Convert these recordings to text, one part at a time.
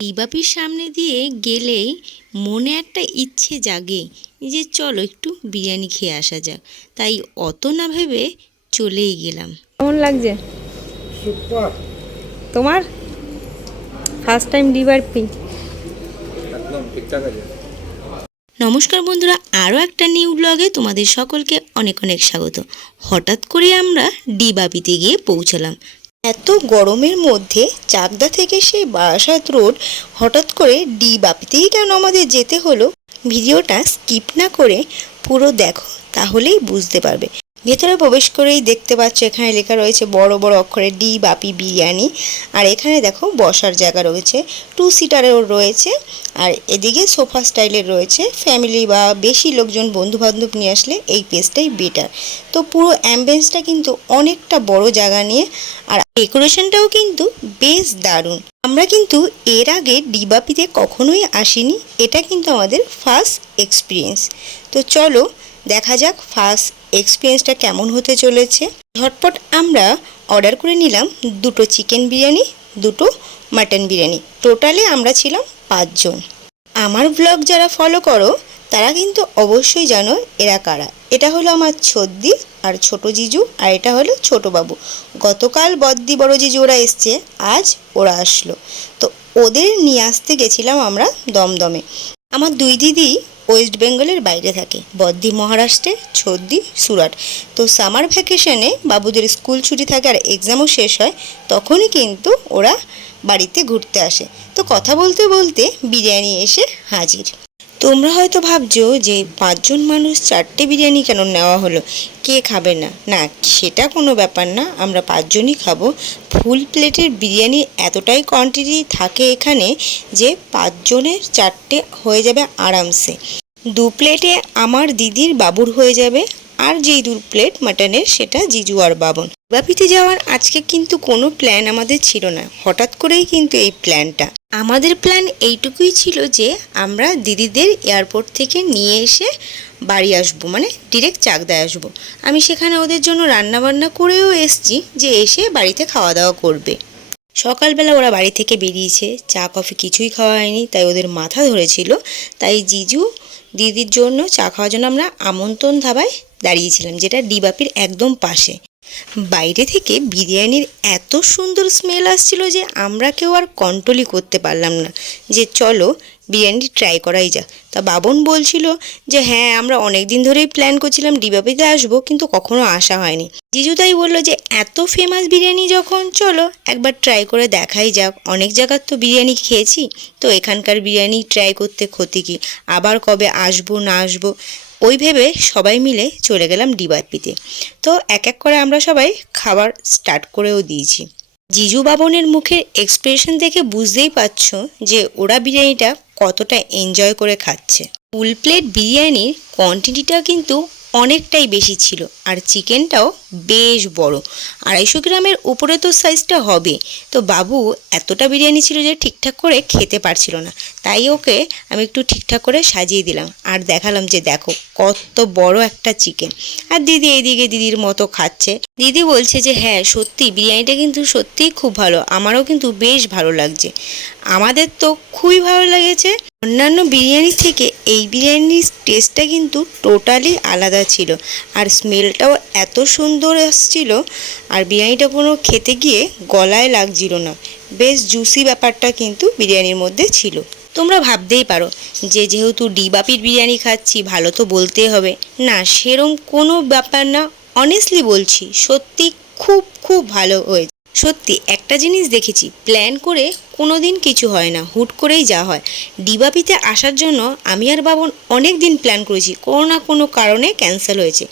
ডিবাপির সামনে দিয়ে গেলেই মনে একটা ইচ্ছে জাগে যে চলো একটু বিরিয়ানি খেয়ে আসা যাক। তাই অত না ভেবে চলেই গেলাম। কেমন লাগছে সুপার। তোমার? First time ডিবাপি? একদম ঠিকঠাক আছে। নমস্কার বন্ধুরা, আরও একটা নিউ ব্লগে তোমাদের সকলকে অনেক অনেক স্বাগত। হঠাৎ করে আমরা ডিবাপিতে গিয়ে পৌঁছালাম। এত গরমের মধ্যে চাকদা থেকে সেই বারাসাত রোড হঠাৎ করে ডিবাপিতেই কেন আমাদের যেতে হলো, ভিডিওটা স্কিপ না করে পুরো দেখো, তাহলেই বুঝতে পারবে। ভেতরে প্রবেশ করেই দেখতে পাচ্ছ এখানে লেখা রয়েছে বড় বড় অক্ষরে ডিবাপি বিরিয়ানি। আর এখানে দেখো বসার জায়গা রয়েছে, 2 সিটারেও রয়েছে। আর এদিকে সোফা স্টাইলের রয়েছে। ফ্যামিলি বা বেশি লোকজন বন্ধুবান্ধব নিয়ে আসলে এই প্লেসটাই বেটার। তো পুরো অ্যাম্বিয়েন্সটা কিন্তু অনেকটা বড় জায়গা নিয়ে, আর ডেকোরেশনটাও কিন্তু বেশ দারুণ। আমরা কিন্তু এর আগে ডিবাপিতে কখনোই আসিনি, এটা কিন্তু আমাদের ফার্স্ট এক্সপিরিয়েন্স। তো চলো দেখা যাক ফার্স্ট এক্সপিরিয়েন্সটা কেমন হতে চলেছে। ঝটপট আমরা অর্ডার করে নিলাম 2টো চিকেন বিরিয়ানি, 2টো মাটন বিরিয়ানি। টোটালে আমরা ছিলাম 5 জন। আমার ব্লগ যারা ফলো করো তারা কিন্তু অবশ্যই জানো এরা কারা। এটা হলো আমার ছোদ্দি আর ছোট জিজু, আর এটা হলো ছোট বাবু। গতকাল বদ্দি বড় জিজু ওরা এসছে, আজ ওরা আসলো। তো ওদের নিয়ে আসতে গেছিলাম আমরা দমদমে। আমার 2 দিদি ওয়েস্ট বেঙ্গলের বাইরে থাকে, বদ্দি মহারাষ্ট্রে, ছোদ্দি সুরাট। তো সামার ভ্যাকেশনে বাবুদের স্কুল ছুটি থাকে আর এক্সামও শেষ হয়, তখনই কিন্তু ওরা বাড়িতে ঘুরতে আসে। তো কথা বলতে বলতে বিরিয়ানি এসে হাজির। তোমরা হয়তো ভাবছো যে 5 জন মানুষ 4টে বিরিয়ানি কেন নেওয়া হলো, কে খাবে না? না, সেটা কোনো ব্যাপার না, আমরা 5 জনই খাবো। ফুল প্লেটের বিরিয়ানি এতটাই কোয়ান্টিটি থাকে এখানে যে 5 জনের 4টে হয়ে যাবে আরামসে। 2 প্লেটে আমার দিদির বাবুর হয়ে যাবে, আর যেই 2 প্লেট মাটনের সেটা জিজু আর বাবন। ডিবাপিতে যাওয়ার আজকে কিন্তু কোনো প্ল্যান আমাদের ছিল না, হঠাৎ করেই কিন্তু এই প্ল্যানটা। আমাদের প্ল্যান এইটুকুই ছিল যে আমরা দিদিদের এয়ারপোর্ট থেকে নিয়ে এসে বাড়ি আসবো, মানে ডিরেক্ট চাকদায় আসবো। আমি সেখানে ওদের জন্য রান্নাবান্না করেও এসছি যে এসে বাড়িতে খাওয়া দাওয়া করবে। সকালবেলা ওরা বাড়ি থেকে বেরিয়েছে, চা কফি কিছুই খাওয়া হয়নি, তাই ওদের মাথা ধরেছিল। তাই জিজু দিদির জন্য চা খাওয়ার জন্য আমরা আমন্ত্রণ ধাবায় দাঁড়িয়েছিলাম, যেটা ডিবাপির একদম পাশে। বাইরে থেকে বিরিয়ানির এত সুন্দর স্মেল আসছিল যে আমরা কেউ আর কন্ট্রোলই করতে পারলাম না যে চলো বিরিয়ানি ট্রাই করাই যাক। তা বাবন বলছিল যে হ্যাঁ, আমরা অনেক দিন ধরেই প্ল্যান করছিলাম ডিবাপিতে আসবো, কিন্তু কখনো আসা হয়নি। জিজু তাই বললো যে এত ফেমাস বিরিয়ানি যখন, চলো একবার ট্রাই করে দেখাই যাক। অনেক জায়গার তো বিরিয়ানি খেয়েছি, তো এখানকার বিরিয়ানি ট্রাই করতে ক্ষতি কি, আবার কবে আসবো না আসবো ওই ভেবে সবাই মিলে চলে গেলাম ডিবাপিতে। তো এক এক করে আমরা সবাই খাবার স্টার্ট করেও দিয়েছি। জিজু বাবনের মুখের এক্সপ্রেশন দেখে বুঝতেই পারছো যে ওরা বিরিয়ানিটা কতটা এনজয় করে খাচ্ছে। ফুল প্লেট বিরিয়ানির কোয়ান্টিটিটা কিন্তু অনেকটাই বেশি ছিল, আর চিকেনটাও বেশ বড়, 250 গ্রামের উপরে তো সাইজটা হবে। তো বাবু এতটা বিরিয়ানি ছিল যে ঠিকঠাক করে খেতে পারছিল না, তাই ওকে আমি একটু ঠিকঠাক করে সাজিয়ে দিলাম আর দেখালাম যে দেখো কত বড় একটা চিকেন। আর দিদি এইদিকে দিদির মতো খাচ্ছে। দিদি বলছে যে হ্যাঁ সত্যি বিরিয়ানিটা কিন্তু সত্যিই খুব ভালো, আমারও কিন্তু বেশ ভালো লাগছে। আমাদের তো খুবই ভালো লেগেছে। অন্যান্য বিরিয়ানি থেকে এই বিরিয়ানির টেস্টটা কিন্তু টোটালি আলাদা ছিল, আর স্মেলটাও এত সুন্দর আসছিল, আর বিরিয়ানিটা কোনো খেতে গিয়ে গলায় লাগছিল না। বেশ জুসি ব্যাপারটা কিন্তু বিরিয়ানির মধ্যে ছিল। তোমরা ভাবতেই পারো যে যেহেতু ডিবাপির বিরিয়ানি খাচ্ছি ভালো তো বলতেই হবে, না সেরম কোনো ব্যাপার না। অনেস্টলি বলছি, সত্যি খুব খুব ভালো হয়েছে। সত্যি একটা জিনিস দেখেছি, প্ল্যান করে কোনো দিন কিছু হয় না, হুট করেই যা হয়। ডিবাপিতে আসার জন্য আমি আর বাবন অনেক দিন প্ল্যান করেছি, কোনো না কোনো কারণে ক্যান্সেল হয়েছে।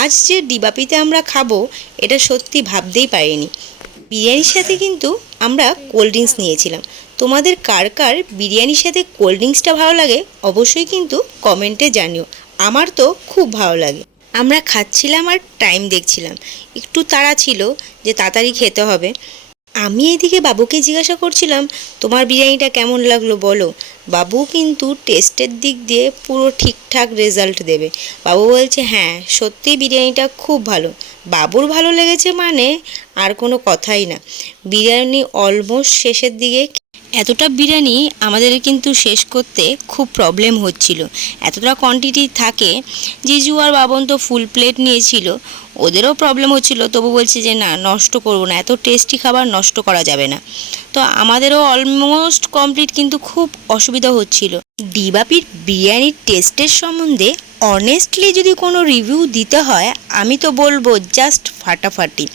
আজ যে ডিবাপিতে আমরা খাবো এটা সত্যি ভাবতেই পারিনি। বিরিয়ানির সাথে কিন্তু আমরা কোল্ড ড্রিঙ্কস নিয়েছিলাম। তোমাদের কার কার বিরিয়ানির সাথে কোল্ড ড্রিঙ্কসটা ভালো লাগে অবশ্যই কিন্তু কমেন্টে জানিও। আমার তো খুব ভালো লাগে। আমরা খাচ্ছিলাম আর টাইম দেখছিলাম, একটু তাড়া ছিল যে তাড়াতাড়ি খেতে হবে। আমি এদিকে বাবুকে জিজ্ঞাসা করছিলাম তোমার বিরিয়ানিটা কেমন লাগলো বলো। বাবু কিন্তু টেস্টের দিক দিয়ে পুরো ঠিকঠাক রেজাল্ট দেবে। বাবু বলছে হ্যাঁ সত্যিই বিরিয়ানিটা খুব ভালো। বাবুর ভালো লেগেছে মানে আর কোনো কথাই না। বিরিয়ানি অলমোস্ট শেষের দিকে এতটা বিরিয়ানি আমাদের কিন্তু শেষ করতে খুব প্রবলেম হচ্ছিল। এতটা কোয়ান্টিটি থাকে, জিজু আর বাবন তো ফুল প্লেট নিয়েছিল, ওদেরও প্রবলেম হচ্ছিল, তবু বলছে যে না, নষ্ট করবো না, এত টেস্টি খাবার নষ্ট করা যাবে না। তো আমাদেরও অলমোস্ট কমপ্লিট, কিন্তু খুব অসুবিধা হচ্ছিল। ডিবাপির বিরিয়ানির টেস্টের সম্বন্ধে অনেস্টলি যদি কোনো রিভিউ দিতে হয়, আমি তো বলবো জাস্ট ফাটাফাটি,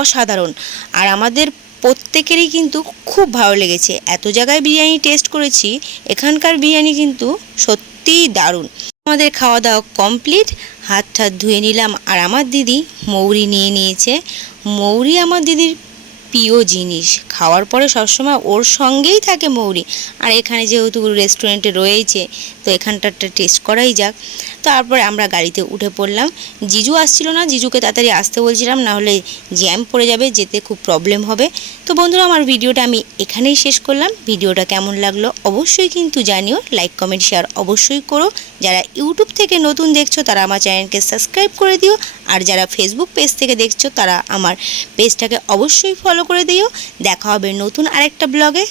অসাধারণ। আর আমাদের প্রত্যেকেরই কিন্তু খুব ভালো লেগেছে। এত জায়গায় বিরিয়ানি টেস্ট করেছি, এখানকার বিরিয়ানি কিন্তু সত্যিই দারুণ। আমাদের খাওয়া দাওয়া কমপ্লিট, হাত টাত ধুয়ে নিলাম, আর আমার দিদি মৌরি নিয়ে নিয়েছে। মৌরি আমার দিদির প্রিয় জিনিস, খাওয়ার পরে সবসময় ওর সঙ্গেই থাকে মৌরি। আর এখানে যেহেতু রেস্টুরেন্টে রয়েছে, তো এখানটারটা টেস্ট করাই যাক। তারপরে আমরা গাড়িতে উঠে পড়লাম। জিজু আসছিল না, জিজুকে তাড়াতাড়ি আসতে বলছিলাম, না হলে জ্যাম পড়ে যাবে, যেতে খুব প্রবলেম হবে। তো বন্ধুরা, আমার ভিডিওটা আমি এখানেই শেষ করলাম। ভিডিওটা কেমন লাগলো অবশ্যই কিন্তু জানিও, লাইক কমেন্ট শেয়ার অবশ্যই করো। যারা ইউটিউব থেকে নতুন দেখছো তারা আমার চ্যানেলকে সাবস্ক্রাইব করে দিও, আর যারা ফেসবুক পেজ থেকে দেখছো তারা আমার পেজটাকে অবশ্যই ফলো করে দিও। দেখা হবে নতুন আরেকটা ব্লগে।